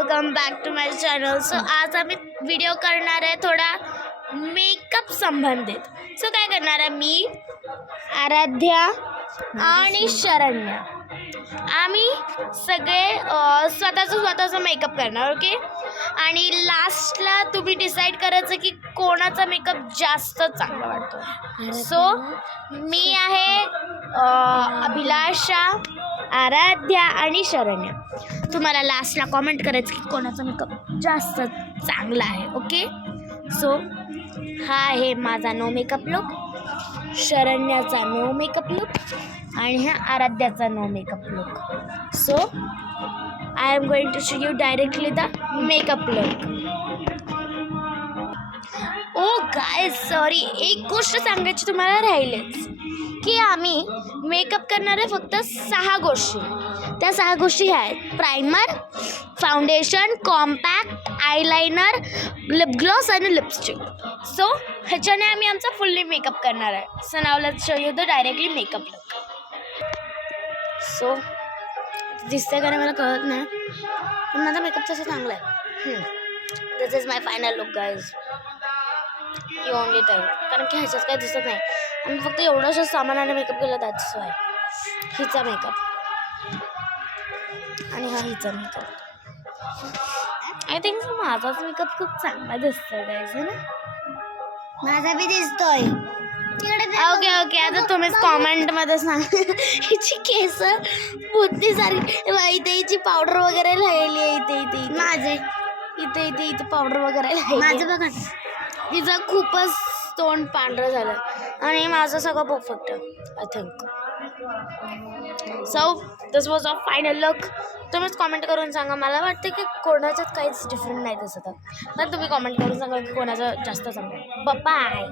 Welcome back to my channel. So आज आम्ही video करणार आहे थोडा मेकअप संबंधित. सो काय करणार आहे मी, आराध्या आणि शरण्या, आम्ही सगळे स्वतःचा मेकअप करणार. ओके. आणि लास्टला तुम्ही डिसाईड करायचं की कोणाचा मेकअप जास्त चांगला वाटतो. सो मी आहे अभिलाषा, आराध्या आणि शरण्या. तुम्हाला लास्टला कॉमेंट करायचं की कोणाचा मेकअप जास्त चांगला आहे. ओके. सो हा आहे माझा नो मेकअप लुक, शरण्याचा नो मेकअप लुक आणि हा आराध्याचा no makeup look. So I am going to show you directly the makeup look. Oh guys, sorry, एक गोष्ट सांगायची तुम्हाला राहिलेच की आम्ही मेकअप करणारे फक्त 6 गोष्टी. त्या 6 गोष्टी ह्या आहेत: primer, foundation, compact, eyeliner, lip gloss आणि लिपस्टिक. सो ह्याच्याने आम्ही आमचा फुल्ली मेकअप करणार आहे. So now let's show you the directly makeup look. So दिसतंय का नाही मला कळत नाही, पण माझा मेकअप तसा चांगला आहे. This is my final look guys. You only tell. कारण की ह्याच्यात काही दिसत नाही. आम्ही फक्त एवढंसं सामानाने मेकअप केला, दॅट्स वाय. हिचा मेकअप आणि हा हिचा मेकअप. आय थिंक माझाच मेकअप खूप चांगला दिसतोय गाईज, है ना? माझा बी दिसतोय. ओके ओके, आता तुम्हीच कॉमेंटमध्ये सांग. हिची केस बुद्धी सारखी, इथे हिची पावडर वगैरे लावली आहे. इथे माझे इथे पावडर वगैरे माझं बघा. तिचं खूपच तोंड पांढरं झालं आणि माझं सगळं परफेक्ट आहे I think. So this was a final look. तुम्हीच कॉमेंट करून सांगा. मला वाटतं की कोणाच्यात काहीच डिफरंट नाही दिसत, पण तुम्ही कॉमेंट करून सांगा की कोणाचं जास्त चांगलं आहे. बाय.